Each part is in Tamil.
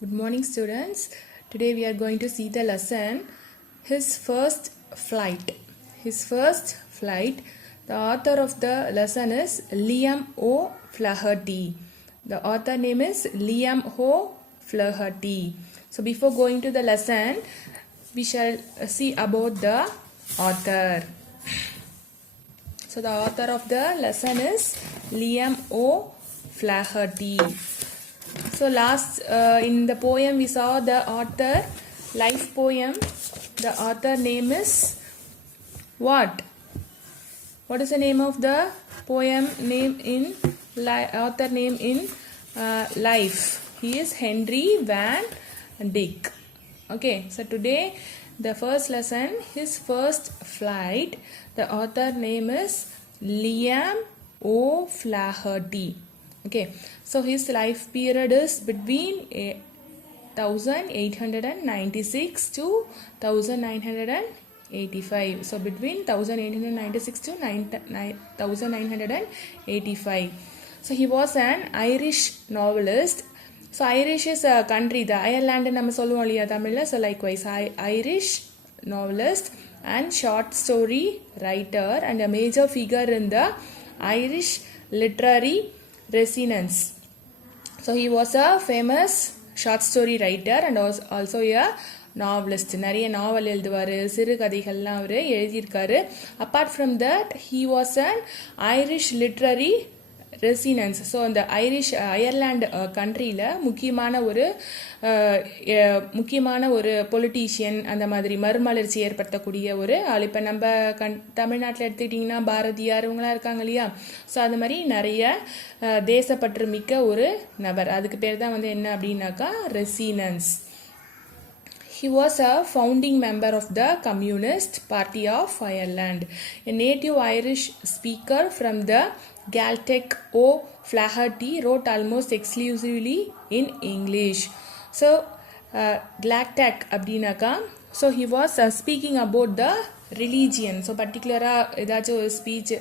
Good morning, students. Today we are going to see the lesson His First Flight. His First Flight. The author of the lesson is Liam O'Flaherty. The author name is Liam O'Flaherty. So before going to the lesson, we shall see about the author. So the author of the lesson is Liam O'Flaherty. So in the poem we saw the author life poem. The author name is what? What is the name of the poem name in author name in life? He is Henry Van Dyke. Okay, so today the first lesson, his first flight. The author name is Liam O'Flaherty. Okay, so his life period is between 1896 to 1985. So between 1896 to 1985. So he was an Irish novelist. So Irish is a country, the Ireland நம்ம சொல்லுவோம் இல்லையா தமிழ்ல. So likewise Irish novelist and short story writer and a major figure in the Irish literary Resonance. So he was a famous short story writer and was also a novelist. நிறைய நாவல் எழுதுவார், சிறுகதைகள்லாம் அவர் எழுதியிருக்காரு. Apart from that he was an Irish literary renaissance. So அந்த அயர்லாண்டு கண்ட்ரியில் முக்கியமான ஒரு பொலிட்டீஷியன், அந்த மாதிரி மறுமலர்ச்சி ஏற்படுத்தக்கூடிய ஒரு ஆள். இப்போ நம்ம தமிழ்நாட்டில் எடுத்துக்கிட்டிங்கன்னா பாரதியார் இவங்களாம் இருக்காங்க இல்லையா. ஸோ அது மாதிரி நிறைய தேசப்பற்று மிக்க ஒரு நபர். அதுக்கு பேர் தான் வந்து என்ன அப்படின்னாக்கா ரெசினன்ஸ். He was a founding member of the Communist Party of Ireland, a native Irish speaker from the Gaeltacht. O'Flaherty wrote almost exclusively in English. So, Gaeltacht அப்படின்னாக்கா, so he was speaking about the religion. So பர்டிகுலராக ஏதாச்சும் ஒரு ஸ்பீச்,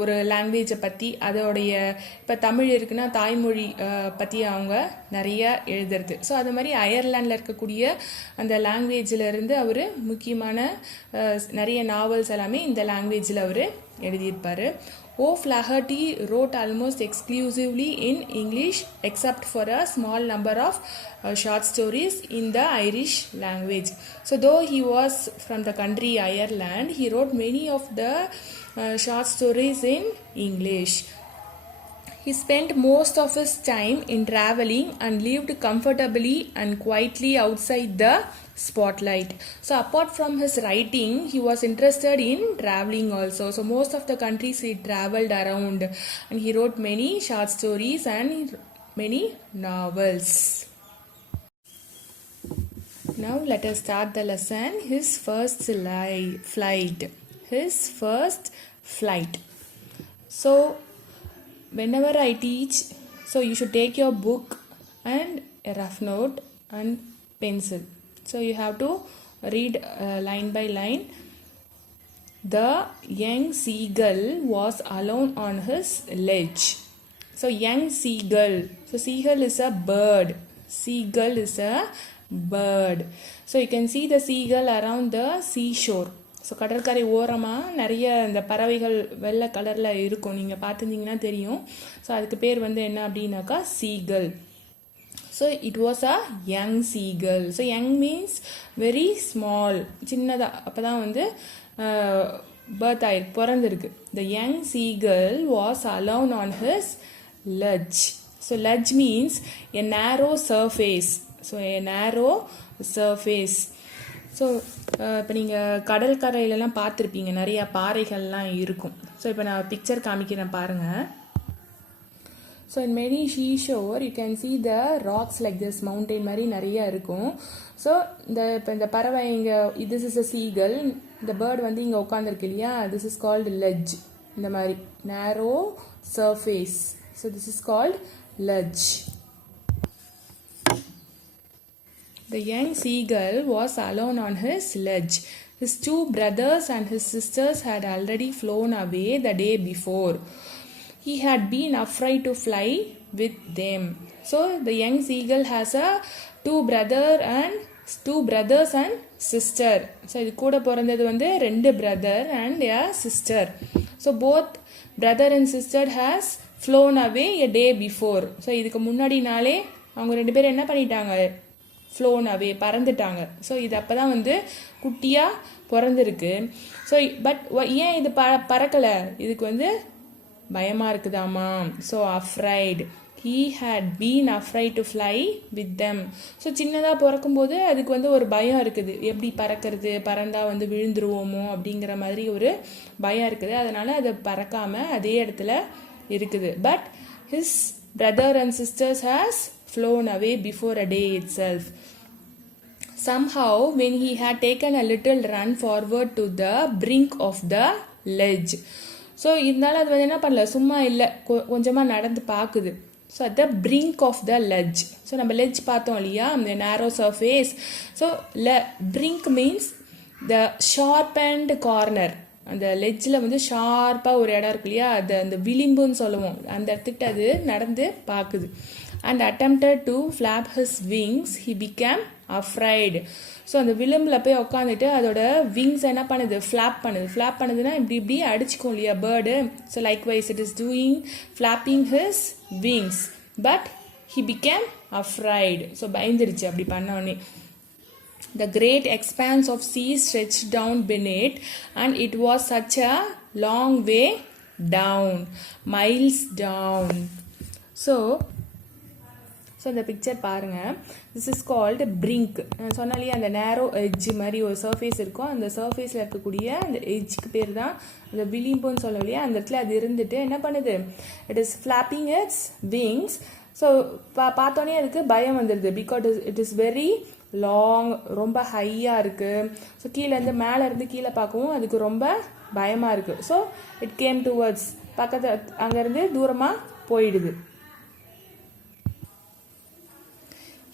ஒரு லாங்குவேஜை பற்றி, அதோடைய இப்போ தமிழ் இருக்குன்னா தாய்மொழி பற்றி அவங்க நிறைய எழுதுறது. ஸோ அது மாதிரி அயர்லாண்டில் இருக்கக்கூடிய அந்த லாங்குவேஜில் இருந்து அவர் முக்கியமான நிறைய நாவல்ஸ் எல்லாமே இந்த லாங்குவேஜில் அவர் எழுதியிருப்பார். O'Flaherty wrote almost exclusively in English except for a small number of short stories in the Irish language. So though he was from the country Ireland, he wrote many of the short stories in English. He spent most of his time in traveling and lived comfortably and quietly outside the spotlight. So apart from his writing, he was interested in traveling also. So most of the countries he traveled around and he wrote many short stories and many novels. Now let us start the lesson. His first flight. His first flight. So whenever I teach, so you should take your book and a rough note and pencil. So you have to read line by line. The young seagull was alone on his ledge. So young seagull. So seagull is a bird. Seagull is a bird. So you can see the seagull around the seashore. So கடற்கரை ஓரமாக நிறைய இந்த பறவைகள் வெள்ளை கலரில் இருக்கும், நீங்கள் பார்த்துருந்தீங்கன்னா தெரியும். ஸோ அதுக்கு பேர் வந்து என்ன அப்படின்னாக்கா seagull. So it was a young seagull. So young means very small, சின்னதாக, அப்போ தான் வந்து பர்த் ஆயிருக்கு, பிறந்திருக்கு. The young seagull was alone on his ledge. So ledge means a narrow surface. So a narrow surface. So இப்போ நீங்கள் கடற்கரையிலலாம் பார்த்துருப்பீங்க, நிறையா பாறைகள்லாம் இருக்கும். ஸோ இப்போ நான் பிக்சர் காமிக்கிறேன் பாருங்கள். So in many seashore you can see the rocks like this, mountain மாதிரி நிறையா இருக்கும். ஸோ இப்போ இந்த பறவை இங்கே, திஸ் இஸ் அ சீகல், இந்த பேர்டு வந்து இங்கே உட்காந்துருக்கு இல்லையா, திஸ் இஸ் கால்டு லெட்ஜ். இந்த மாதிரி நேரோ surface. So this is called ledge. The young seagull was alone on his ledge. His two brothers and his sisters had already flown away the day before. he had been afraid to fly with them. So the young seagull has a two brothers and sister. So இது கூட பிறந்தது வந்து 2 brother and a sister. So both brother and sister has flown away a day before. So இதுக்கு முன்னாடி நாளே அவங்க 2 பேரும் என்ன பண்ணிட்டாங்க, flown away, பறந்துட்டாங்க. ஸோ இது அப்போ தான் வந்து குட்டியாக பிறந்திருக்கு. ஸோ பட் ஏன் இது பறக்கலை, இதுக்கு வந்து பயமாக இருக்குதாமா. So afraid, he had been afraid to fly with them. So சின்னதாக பிறக்கும்போது அதுக்கு வந்து ஒரு பயம் இருக்குது, எப்படி பறக்கிறது, பறந்தால் வந்து விழுந்துருவோமோ அப்படிங்கிற மாதிரி ஒரு பயம் இருக்குது. அதனால் அது பறக்காமல் அதே இடத்துல இருக்குது. But his brother and sisters has flown away before a day itself. Somehow, when he had taken a little run forward to the brink of the ledge. So இருந்தாலும் அது வந்து என்ன பண்ணல, சும்மா இல்லை, கொஞ்சமாக நடந்து பார்க்குது. So at the brink of the ledge. So நம்ம ledge பார்த்தோம் இல்லையா, the narrow surface. So brink means the sharpened corner. அந்த லெட்ஜில் வந்து ஷார்ப்பாக ஒரு இடம் இருக்கு இல்லையா, அது அந்த விளிம்புன்னு சொல்லுவோம், அந்த இடத்துக்கிட்ட அது நடந்து பார்க்குது. And attempted to flap his wings, he became afraid. So அந்த விளிம்பில் போய் உட்காந்துட்டு அதோட விங்ஸ் என்ன பண்ணுது, ஃப்ளாப் பண்ணுதுன்னா இப்படி அடிச்சுக்கும் இல்லையா bird. So likewise it is doing flapping his wings, but he became afraid. So பயந்துருச்சு அப்படி பண்ணோடனே. The great expanse of sea stretched down beneath, and it was such a long way down, miles down. So இந்த பிக்சர் பாருங்கள். This is called bring. நான் சொன்னாலே அந்த நேரோ எட்ஜ் மாதிரி ஒரு சர்ஃபேஸ் இருக்கும், அந்த சர்ஃபேஸில் இருக்கக்கூடிய அந்த எட்ஜுக்கு பேர் தான் அந்த விளிம்புன்னு சொல்ல இல்லையா, அந்த இடத்துல அது இருந்துட்டு என்ன பண்ணுது, it is flapping it's wings. So பார்த்தோன்னே அதுக்கு பயம் வந்துடுது, because it is very long, ரொம்ப ஹையாக இருக்குது. ஸோ கீழேருந்து மேலேருந்து கீழே பார்க்கவும் அதுக்கு ரொம்ப பயமாக இருக்குது. ஸோ இட் கேம் டுவர்ட்ஸ், பக்கத்து அங்கேருந்து தூரமாக போயிடுது.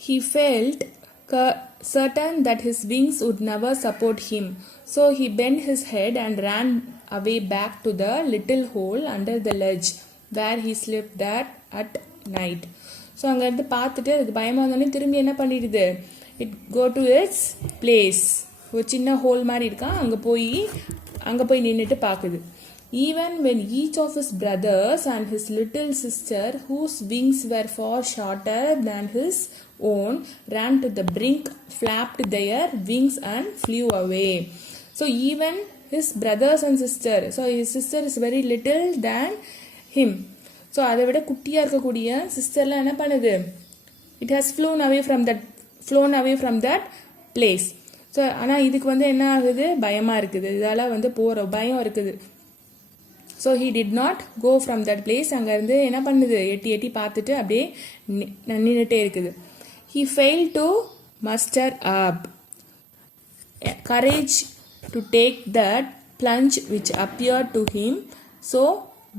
He felt certain that his wings would never support him. So he bent his head and ran away back to the little hole under the ledge where he slept at night. So அங்கேருந்து பார்த்துட்டு அதுக்கு பயமாக வந்தோடனே திரும்பி என்ன பண்ணிடுது, it go to its place. ஒரு சின்ன ஹோல் மாதிரி இருக்கா, அங்கே போய் நின்றுட்டு பார்க்குது. Even when each of his brothers and his little sister, whose wings were far shorter than his own, ran to the brink, flapped their wings and flew away. So even his brothers and sister, so his sister is very little than him. So அதை விட குட்டியாக இருக்கக்கூடிய சிஸ்டர்லாம் என்ன பண்ணுது, it has flown away from that place. So ஆனால் இதுக்கு வந்து என்ன ஆகுது, பயமாக இருக்குது, இதால் வந்து போகிற பயம் இருக்குது. So he did not go from that place. அங்கேருந்து என்ன பண்ணுது, எட்டி பார்த்துட்டு அப்படியே நின்றுட்டே இருக்குது. He failed to muster up courage to take that plunge which appeared to him so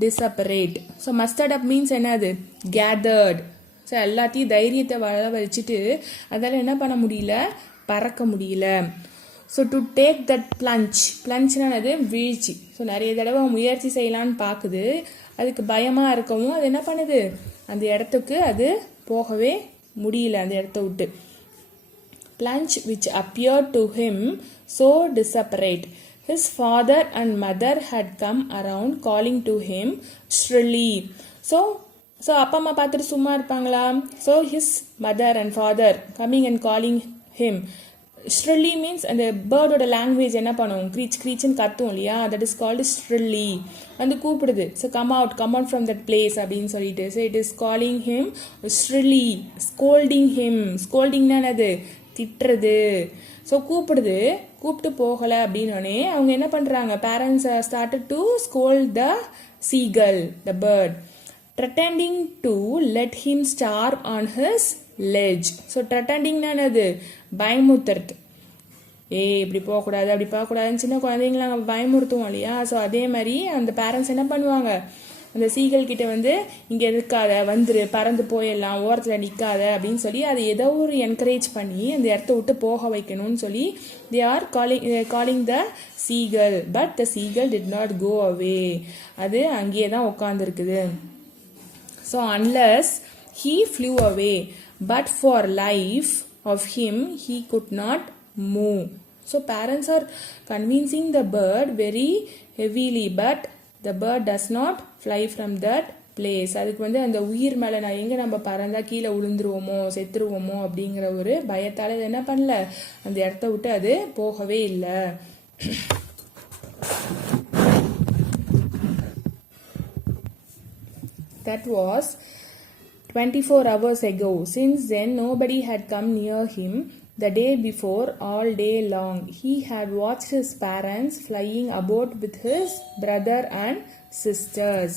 desperate. So mustered up means என்னது, gathered. ஸோ எல்லாத்தையும் தைரியத்தை வச்சுட்டு அதால் என்ன பண்ண முடியல, பறக்க முடியல. ஸோ டு டேக் தட் பிளஞ்ச்னானது வீழ்ச்சி. ஸோ நிறைய தடவை முயற்சி செய்யலான்னு பார்க்குது, அதுக்கு பயமாக இருக்கவும் அது என்ன பண்ணுது, அந்த இடத்துக்கு அது போகவே முடியல, அந்த இடத்த விட்டு. plunge which appeared to him so desperate. His father and mother had come around calling to him shrilly. So அப்பா அம்மா பார்த்துட்டு சும்மா இருப்பாங்களா? So his mother and father coming and calling him. Shrilly means அந்த பேர்டோட லாங்குவேஜ் என்ன பண்ணுவோம், க்ரீச்னு கத்தும் இல்லையா, தட் இஸ் கால்டு shrilly. வந்து கூப்பிடுது. So come out from that place அப்படின்னு சொல்லிட்டு. So it is calling him shrilly, scolding him. ஸ்கோல்டிங்னா என்னது, திட்டுறது. ஸோ கூப்பிட்டு போகலை அப்படின்னோடனே அவங்க என்ன பண்ணுறாங்க, parents started to scold the seagull, the bird, pretending to let him starve on his ledge. So ட்ரெட்டண்டிங்னா என்னது, பயமுறுத்துறது. இப்படி போகக்கூடாது, அப்படி போகக்கூடாதுன்னு சின்ன குழந்தைங்கள நாங்கள் பயமுறுத்துவோம் இல்லையா. ஸோ அதே மாதிரி அந்த பேரண்ட்ஸ் என்ன பண்ணுவாங்க, அந்த சீகல் கிட்ட வந்து இங்கே இருக்காத, வந்துரு, பறந்து போயிடலாம், ஓரத்தில் நிற்காத அப்படின்னு சொல்லி அதை ஏதோ ஒரு என்கரேஜ் பண்ணி அந்த இடத்த விட்டு போக வைக்கணும்னு சொல்லி they are calling the seagull, but the seagull did not go away. அது அங்கேயே தான் உட்காந்துருக்குது. So unless he flew away, but for life of him he could not move. So parents are convincing the bird very heavily, but the bird does not fly from that place. அதுக்கு வந்து அந்த உயிர் மேலே நான் எங்கே நம்ம பறந்தா கீழே விழுந்துருவோமோ செத்துருவோமோ அப்படிங்கிற ஒரு பயத்தால் இது என்ன பண்ணல, அந்த இடத்த விட்டு அது போகவே இல்லை. That was 24 hours ago. Since then, nobody had come near him. The day before, all day long, he had watched his parents flying about with his brother and sisters.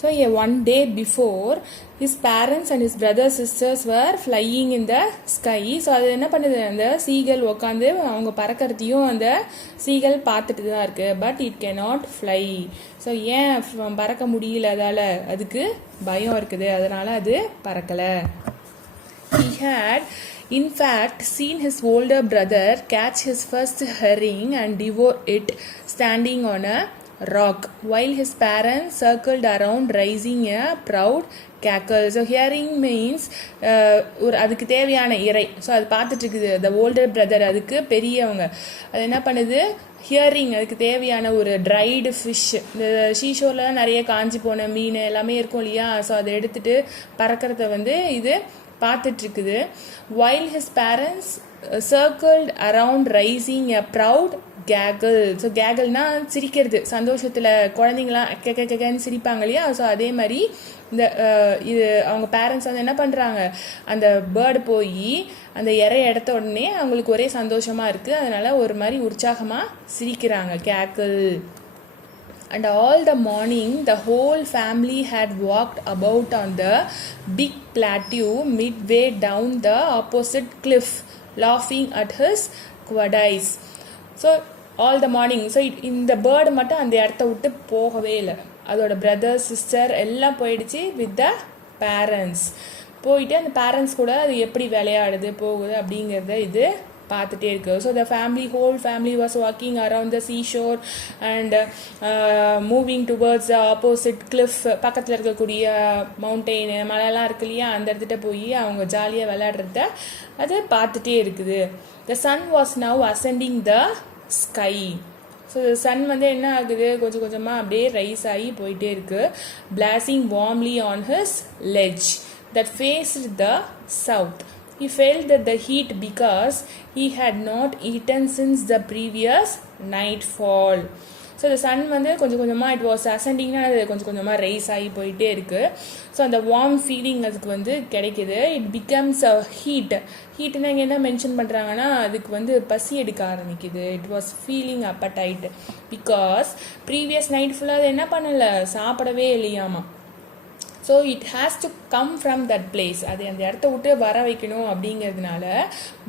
So, one day before, his parents and his brothers sisters were flying in the sky. So, அது என்ன பண்ணுது, அந்த சீகல் உட்காந்து அவங்க பறக்கிறதையும் அந்த சீகல் பார்த்துட்டு தான் இருக்கு. But it cannot fly. So ஏன் பறக்க முடியல, அதால் அதுக்கு பயம் இருக்குது, அதனால் அது பறக்கலை. He had in fact seen his older brother catch his first herring and devour it standing on a rock while his parents circled around raising a proud cackle. So hearing means ஒரு அதுக்கு தேவையான இறை. ஸோ அது பார்த்துட்டு இருக்குது the older brother, அதுக்கு பெரியவங்க. அது என்ன பண்ணுது, ஹியரிங் அதுக்கு தேவையான ஒரு ட்ரைடு ஃபிஷ், இந்த ஷீஷோர்லாம் நிறைய காஞ்சி போன மீன் எல்லாமே இருக்கும் இல்லையா, ஸோ அதை எடுத்துகிட்டு பறக்கிறத வந்து இது பார்த்துட்ருக்குது. While his parents circled around raising a proud cackle. So கேகல்னா சிரிக்கிறது, சந்தோஷத்தில் குழந்தைங்களாம் கென்னு சிரிப்பாங்க இல்லையா, ஸோ அதே மாதிரி இந்த இது அவங்க பேரண்ட்ஸ் வந்து என்ன பண்ணுறாங்க, அந்த பேர்டு போய் அந்த இறைய எடுத்த உடனே அவங்களுக்கு ஒரே சந்தோஷமாக இருக்குது, அதனால் ஒரு மாதிரி உற்சாகமாக சிரிக்கிறாங்க, cackle. And all the morning the whole family had walked about on the big plateau midway down the opposite cliff, laughing at his quadies. So all the morning, so இந்த பேர்டு மட்டும் அந்த இடத்த விட்டு போகவே இல்லை, அதோட பிரதர் சிஸ்டர் எல்லாம் போயிடுச்சு வித் த பேரண்ட்ஸ். போயிட்டு அந்த பேரண்ட்ஸ் கூட அது எப்படி விளையாடுது போகுது அப்படிங்கிறத இது பார்த்துட்டே இருக்கு. So the whole family was walking around the seashore and moving towards the opposite Cliff. பக்கத்தில் இருக்கக்கூடிய மவுண்டெயின் மலையெல்லாம் இருக்கு இல்லையா, அந்த இடத்துல போய் அவங்க ஜாலியாக விளையாடுறத அது பார்த்துட்டே இருக்குது. The sun was now ascending the sky. So sun வந்து என்ன ஆகுது, கொஞ்சம் கொஞ்சமாக அப்படியே ரைஸ் ஆகி போயிட்டே இருக்கு. Blazing warmly on his ledge that faced the south. He felt that the heat because he had not eaten since the previous nightfall. So இந்த சன் வந்து கொஞ்சம் கொஞ்சமாக இட் வாஸ் அசெண்டிங்னா அது கொஞ்சம் கொஞ்சமாக ரைஸ் ஆகி போயிட்டே இருக்குது. ஸோ அந்த வார்ம் ஃபீலிங் அதுக்கு வந்து கிடைக்கிது. இட் பிகம்ஸ் அ ஹீட்னா இங்கே என்ன மென்ஷன் பண்ணுறாங்கன்னா, அதுக்கு வந்து பசி எடுக்க ஆரம்பிக்குது. It was feeling appetite because previous night ஃபுல்லாக அது என்ன பண்ணலை, சாப்பிடவே இல்லையாமா. So it has to come from that place, அது அந்த இடத்த விட்டு வர வைக்கணும் அப்படிங்கிறதுனால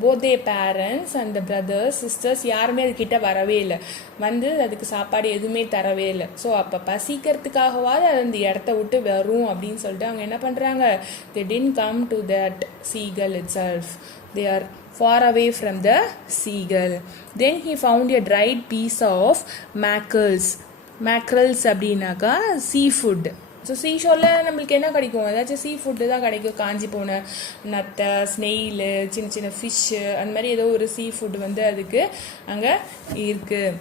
both the parents and brothers sisters யாருமே அதுக்கிட்ட வரவே இல்லை, வந்து அதுக்கு சாப்பாடு எதுவுமே தரவே இல்லை. ஸோ அப்போ பசிக்கிறதுக்காகவாது அது அந்த இடத்த விட்டு வரும் அப்படின்னு சொல்லிட்டு அவங்க என்ன பண்ணுறாங்க, they didn't come to that seagull itself. They are far away from the seagull. Then he found a dried piece of mackerels. Mackerels அப்படின்னாக்கா சீ ஃபுட். ஸோ சீஷோரில் நம்மளுக்கு என்ன கிடைக்கும், ஏதாச்சும் சீ ஃபுட்டு தான் கிடைக்கும். காஞ்சி போன நத்தை, ஸ்னெயிலு, சின்ன சின்ன ஃபிஷ்ஷு, அந்த மாதிரி ஏதோ ஒரு சீ ஃபுட் வந்து அதுக்கு அங்கே இருக்குது.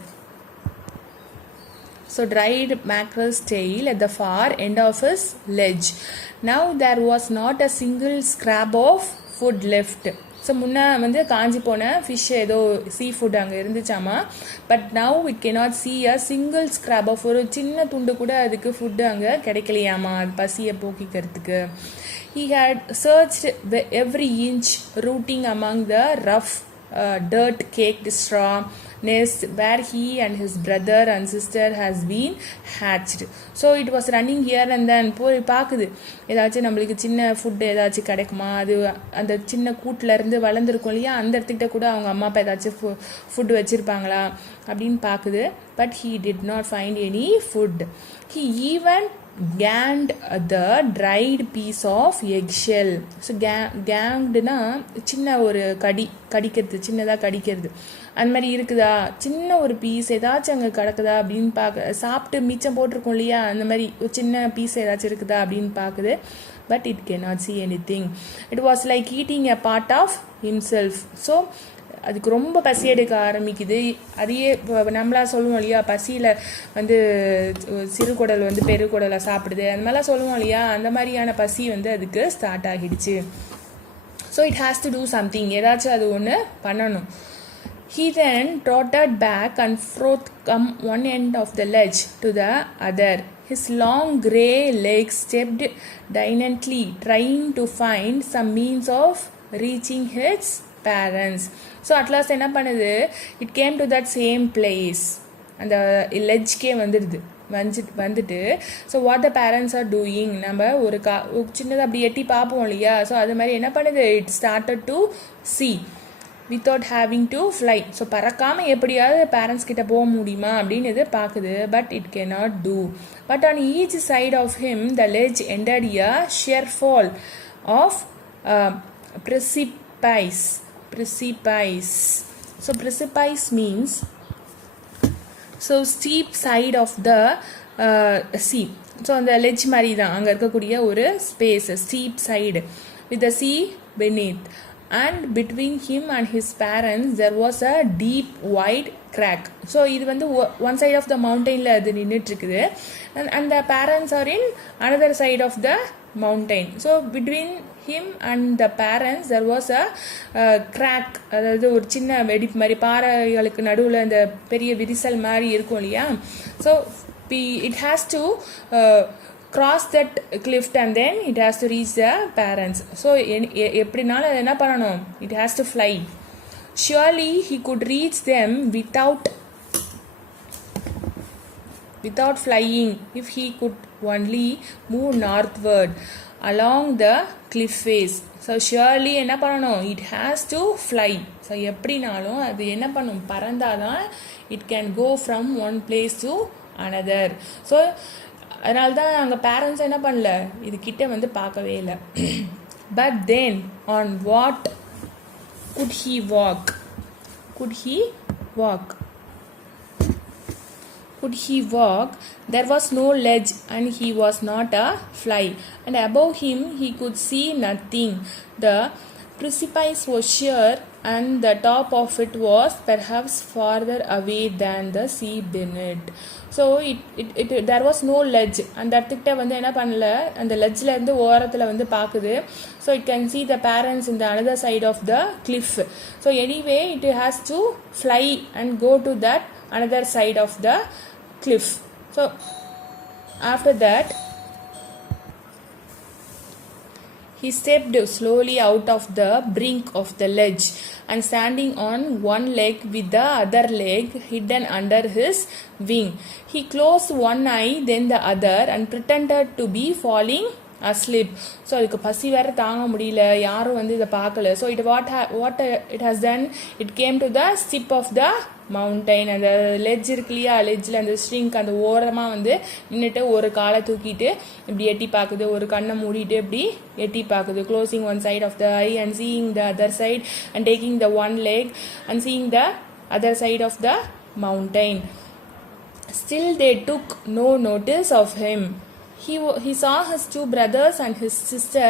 So dried mackerel's tail at the far end of his ledge. Now there was not a single scrap of food left. So முன்னே வந்து காஞ்சி போன ஃபிஷ் ஏதோ சீ ஃபுட் அங்கே இருந்துச்சாமா. But now it cannot see a single scrap of, ஒரு சின்ன துண்டு கூட அதுக்கு ஃபுட்டு அங்கே கிடைக்கலையாமா அது பசியை போக்கிக்கிறதுக்கு. He had searched every inch, rooting among the rough dirt-caked straw nest where he and his brother and sister has been hatched. So it was running here and then. போய் பார்க்குது ஏதாச்சும் நம்மளுக்கு சின்ன ஃபுட்டு ஏதாச்சும் கிடைக்குமா, அது அந்த சின்ன கூட்டிலேருந்து வளர்ந்துருக்கும் இல்லையா, அந்த இடத்துக்கிட்ட கூட அவங்க அம்மா அப்பா ஏதாச்சும் ஃபுட்டு வச்சுருப்பாங்களா அப்படின்னு பார்க்குது. But he did not find any food. He even gagged the dried piece of eggshell. So gaggedனா சின்ன ஒரு கடிக்கிறது, சின்னதாக கடிக்கிறது அந்த மாதிரி இருக்குதா, சின்ன ஒரு பீஸ் ஏதாச்சும் அங்கே கிடக்குதா அப்படின்னு சாப்பிட்டு மிச்சம் போட்டிருக்கோம் இல்லையா, அந்த மாதிரி ஒரு சின்ன பீஸ் ஏதாச்சும் இருக்குதா அப்படின்னு பார்க்குது. But it cannot see anything. It was like eating a part of himself. So அதுக்கு ரொம்ப பசி எடுக்க ஆரம்பிக்குது. அதையே நம்மளா சொல்லுவோம் இல்லையா, பசியில் வந்து சிறுகுடல் வந்து பெருகுடலை சாப்பிடுது, அந்த மாதிரிலாம் சொல்லுவோம் இல்லையா, அந்த மாதிரியான பசி வந்து அதுக்கு ஸ்டார்ட் ஆகிடுச்சு. So it has to do something, ஏதாச்சும் அது ஒன்று பண்ணணும். He then trotted back and forth from one end of the ledge to the other. His long grey legs stepped diligently, trying to find some means of reaching his parents. So at last என்ன பண்ணுது, it came to that same place. அந்த லெட்ஜ்கே வந்துட்டு so what the parents are doing, நம்ம ஒரு சின்னதாக அப்படி எட்டி பார்ப்போம் இல்லையா, ஸோ அது மாதிரி என்ன பண்ணுது, it started to see without having to fly. So பறக்காமல் எப்படியாவது பேரண்ட்ஸ் கிட்ட போக முடியுமா அப்படின்னு இது பார்க்குது. But it cannot do. But on each side of him the ledge ended a sheer fall of precipice. So precipice means so steep side of the sea. So அந்த லெட்ஜ் மாதிரி தான் அங்கே இருக்கக்கூடிய ஒரு space, steep side with the sea beneath. And between him and his parents there was a deep wide crack. So இது வந்து ஒன் சைட் ஆஃப் த மவுண்டெயினில் அது நின்றுட்டுருக்குது, and the parents are in another side of the mountain. So between him and the parents there was a crack, அதாவது ஒரு சின்ன வெடிப்பு மாதிரி, பாறைகளுக்கு நடுவில் அந்த பெரிய விரிசல் மாதிரி இருக்கும் இல்லையா. So it has to cross that cliff and then it has to reach the parents. So எப்படினாலும் என்ன பண்ணணும், it has to fly. Surely he could reach them without flying if he could only move northward along the cliff face. So surely என்ன பண்ணணும், it has to fly. So எப்படினாலும் அது என்ன பண்ணும், பறந்தாதான் it can go from one place to another. So அதனால தான் அங்கே பேரண்ட்ஸ் என்ன பண்ணல, இது கிட்ட வந்து பார்க்கவே இல்லை. But then on what could he walk? Could he walk? There was no ledge and he was not a fly, and above him he could see nothing. The precipice was sheer and the top of it was perhaps farther away than the sea beneath. So there was no ledge. அந்த இடத்துக்கிட்ட வந்து என்ன பண்ணல, அந்த லெட்ஜில் இருந்து ஓரத்தில் வந்து பார்க்குது. So it can see the parents in the another side of the cliff. So anyway it has to fly and go to that another side of the cliff. So after that he stepped slowly out of the brink of the ledge and standing on one leg with the other leg hidden under his wing, he closed one eye then the other and pretended to be falling asleep. So அதுக்கு பசி வேறு தாங்க முடியல, யாரும் வந்து இதை பார்க்கல. So what it has done, it came to the tip of the mountain. அந்த லெட்ஜ் இருக்கு இல்லையா, லெட்ஜில் அந்த ஸ்ட்ரிங்க் அந்த ஓரமாக வந்து நின்றுட்டு ஒரு காலை தூக்கிட்டு இப்படி எட்டி பார்க்குது, ஒரு கண்ணை மூடிட்டு இப்படி எட்டி பார்க்குது. Closing one side of the eye and seeing the other side and taking the one leg and seeing the other side of the mountain. Still they took no notice of him. He saw his two brothers and his sister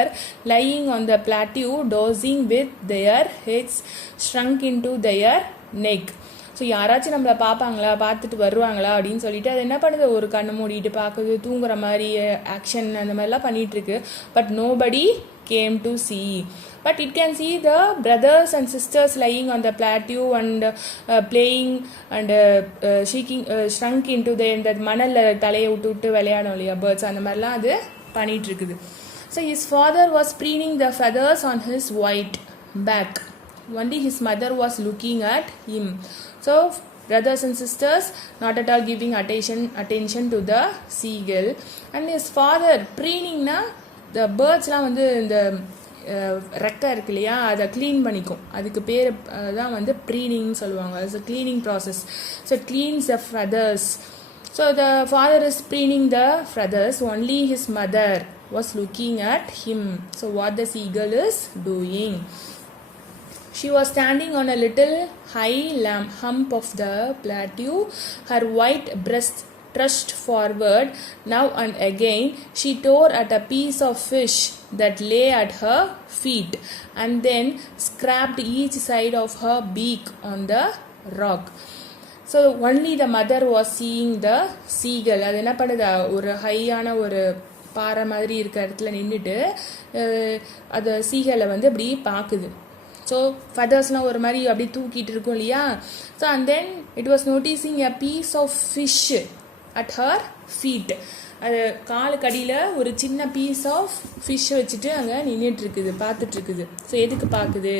lying on the plateau dozing with their heads shrunk into their neck. So யாராச்சும் நம்மளை பார்ப்பாங்களா, பார்த்துட்டு வருவாங்களா அப்படின்னு சொல்லிட்டு அது என்ன பண்ணுது, ஒரு கண்ணை மூடிட்டு பார்க்குது, தூங்குற மாதிரி ஆக்ஷன் அந்த மாதிரிலாம் பண்ணிகிட்ருக்கு. But nobody came to see. But it can see the brothers and sisters lying on the plateau and playing and shrunk into the மணலில் தலையை விட்டு விளையாடும் இல்லையா பேர்ட்ஸ், அந்த மாதிரிலாம் அது பண்ணிகிட்டு இருக்குது. So his father was preening the feathers on his white back. Only his mother was looking at him. So brothers and sisters not at all giving attention to the seagull. And his father preeningனா the birdsலாம் வந்து இந்த ரெக்கை இருக்கு இல்லையா, அதை க்ளீன் பண்ணிக்கும், அதுக்கு பேர் தான் வந்து ப்ரீனிங்னு சொல்லுவாங்க. It's a cleaning process. So cleans the feathers. So the father is preening the feathers. Only his mother was looking at him. So what the seagull is doing? She was standing on a little high hump of the plateau, her white breast thrust forward. Now and again she tore at a piece of fish that lay at her feet, and then scraped each side of her beak on the rock. So only the mother was seeing the seagull. அது என்ன பண்ணுது, ஒரு ஹையான ஒரு பாறை மாதிரி இருக்க இடத்துல நின்றுட்டு அது சீகலை வந்து அப்படி பார்க்குது. ஸோ ஃபெதர்ஸ்னால் ஒரு மாதிரி அப்படி தூக்கிட்டு இருக்கும் இல்லையா. So and then it was noticing a piece of fish at her feet. அது காலுக்கு அடியில் ஒரு சின்ன பீஸ் ஆஃப் ஃபிஷ் வச்சுட்டு அங்கே நின்றுட்டுருக்குது, பார்த்துட்ருக்குது. ஸோ எதுக்கு பார்க்குது?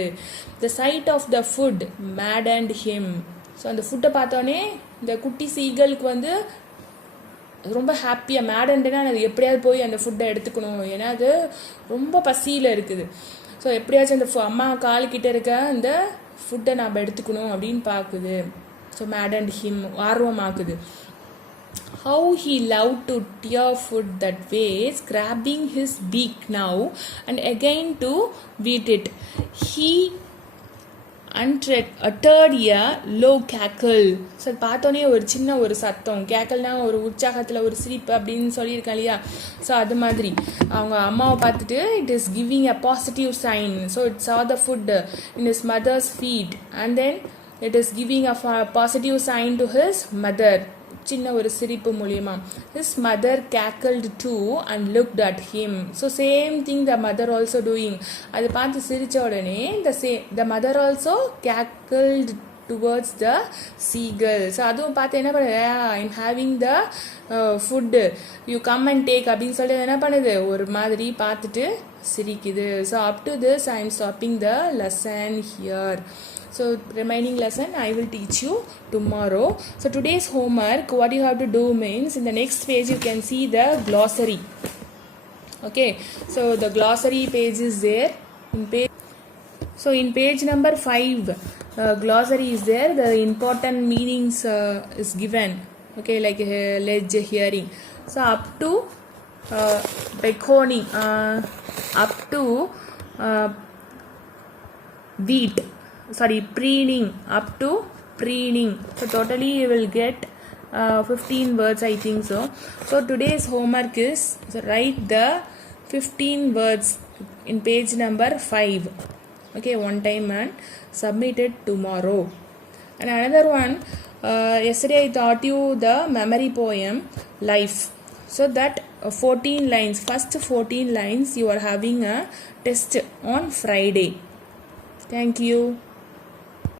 The sight of the food maddened him. So அந்த ஃபுட்டை பார்த்தோன்னே இந்த குட்டி சீகலுக்கு வந்து ரொம்ப ஹாப்பியாக, மேடன்ட்டுனா அது எப்படியாவது போய் அந்த ஃபுட்டை எடுத்துக்கணும், ஏன்னா அது ரொம்ப பசியில் இருக்குது. ஸோ எப்படியாச்சும் அந்த அம்மா காலுக்கிட்ட இருக்க அந்த ஃபுட்டை நாம் எடுத்துக்கணும் அப்படின்னு பார்க்குது. ஸோ மேட் ஹிம் ஆர்வமாக்குது. How he loved to tear food that way, scraping his beak now and again to beat it. He uttered a low cackle. So பார்த்தோன்னே ஒரு சின்ன ஒரு சத்தம், கேக்கல்னா ஒரு உற்சாகத்தில் ஒரு சிரிப்பு அப்படின்னு சொல்லியிருக்கேன் இல்லையா. ஸோ அது மாதிரி அவங்க அம்மாவை பார்த்துட்டு it is giving a positive sign. So it saw the food in his mother's feet and then it is giving a positive sign to his mother. சின்ன ஒரு சிரிப்பு மூலியமா. His mother cackled too and looked at him. So same thing the mother also doing. அது பார்த்து சிரிச்ச உடனே the mother also cackled towards the seagull. So அதுவும் பார்த்து என்ன பண்ணுது, I'm having the food, you come and take அப்படின்னு சொல்லிட்டு என்ன பண்ணுது, ஒரு மாதிரி பார்த்துட்டு சிரிக்குது. So up to this I am stopping the lesson here. So remaining lesson I will teach you tomorrow. So today's homework, what you have to do means, in the next page you can see the glossary. Okay, so the glossary page is there. In page number 5, glossary is there. The important meanings is given. Okay, like ledge, hearing. So up to beckoning, up to beat. Preening, up to preening. So totally you will get 15 words, I think so. So today's homework is, write the 15 words in page number 5. Okay, one time and submit it tomorrow. And another one, yesterday I taught you the memory poem Life. So that 14 lines, first 14 lines you are having a test on Friday. Thank you.